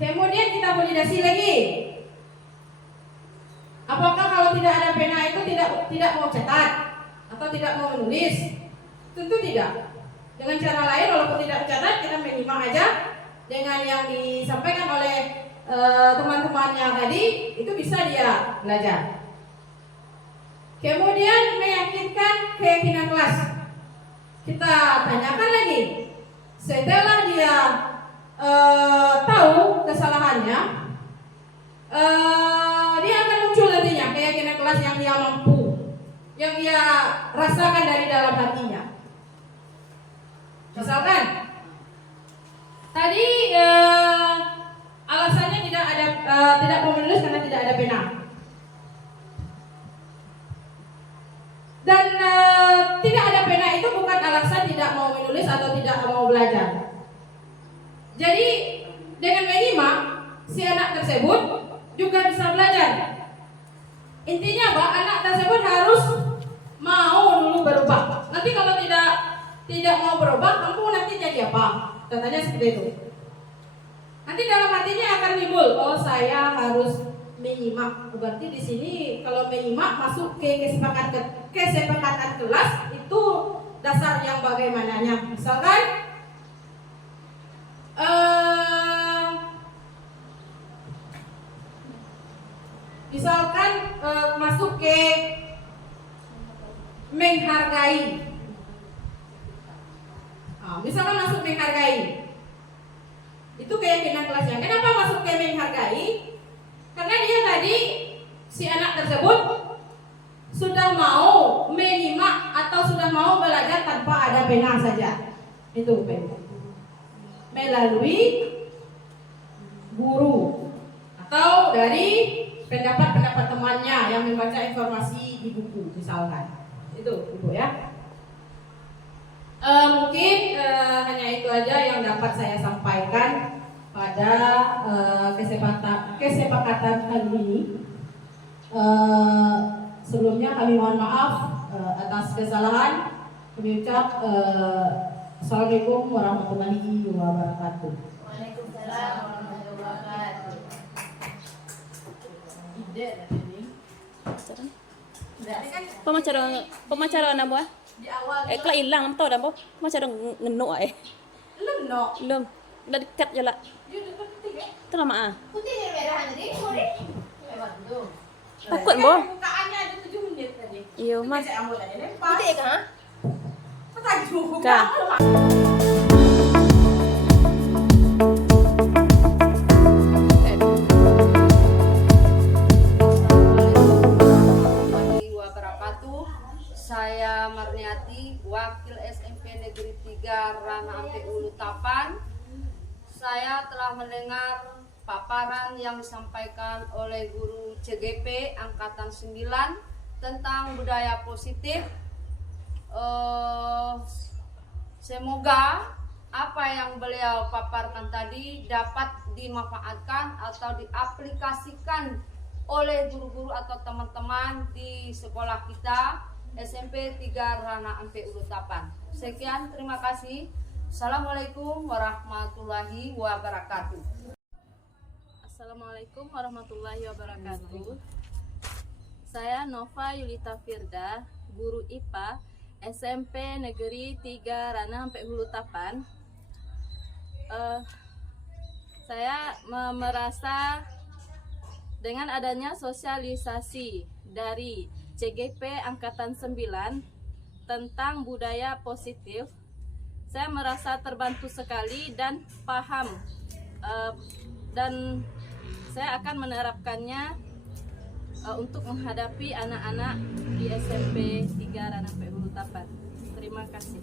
Kemudian kita validasi lagi. Apakah kalau tidak ada pena itu tidak mau cetak atau tidak mau menulis? Tentu tidak. Dengan cara lain, walaupun tidak mencatat, kita menyimak aja dengan yang disampaikan oleh teman-temannya tadi, itu bisa dia belajar. Kemudian meyakinkan keyakinan kelas. Kita tanyakan lagi. Setelah dia tahu kesalahannya, dia akan muncul nantinya keyakinan kelas yang dia mampu, yang dia rasakan dari dalam hatinya. Misalkan tadi alasannya tidak mau menulis karena tidak ada pena. Dan tidak ada pena itu bukan alasan tidak mau menulis atau tidak mau belajar. Jadi dengan menyimak, si anak tersebut juga bisa belajar. Intinya apa? Anak tersebut harus mau dulu berubah. Nanti kalau tidak mau berubah, kamu nanti jadi apa? Contohnya seperti itu. Nanti dalam hatinya akan timbul, oh saya harus menyimak. Berarti di sini kalau menyimak masuk ke kesepakatan kelas, itu dasar yang bagaimananya. Misalkan masuk ke menghargai. Misalkan masuk menghargai, itu keyakinan kelasnya. Kenapa masuk ke menghargai? Karena dia tadi, si anak tersebut sudah mau menyimak atau sudah mau belajar tanpa ada pena saja. Itu pena. Melalui guru atau dari pendapat-pendapat temannya yang membaca informasi di buku, misalkan. Itu Ibu ya. Mungkin hanya itu aja yang dapat saya sampaikan pada kesepakatan kali ini. Sebelumnya kami mohon maaf atas kesalahan. Kami ucap Assalamualaikum warahmatullahi wabarakatuh. Waalaikumsalam warahmatullahi wabarakatuh. Pemacara na buah. Di awal Kela hilang tau dah boh. Pemacara ngenuk lemno. Belum. Udah dekat je lah. Itu lama ah. Putih dan merah jadi sore. Takut boh. Bukaannya ada 7 menit tadi. Iya mas. Saya ambil aja lempar. Putih kah? Tajuk. Kah. Warahmatullahi wabarakatuh. Saya Marniati, Wakil SMP Negeri 3 Rana Ampe Ulu Tapan. Saya telah mendengar paparan yang disampaikan oleh guru CGP Angkatan 9 tentang budaya positif. Semoga apa yang beliau paparkan tadi dapat dimanfaatkan atau diaplikasikan oleh guru-guru atau teman-teman di sekolah kita SMP 3 Rana Ampe Ulu Tapan. Sekian, terima kasih. Assalamualaikum warahmatullahi wabarakatuh. Assalamualaikum warahmatullahi wabarakatuh. Saya Nova Yulita Firda, guru IPA SMP Negeri 3 Rana Ampe Hulu Tapan. Saya merasa dengan adanya sosialisasi dari CGP Angkatan 9 tentang budaya positif, saya merasa terbantu sekali dan paham, dan saya akan menerapkannya untuk menghadapi anak-anak di SMP 3 Ranapek Hulu Tapan. Terima kasih.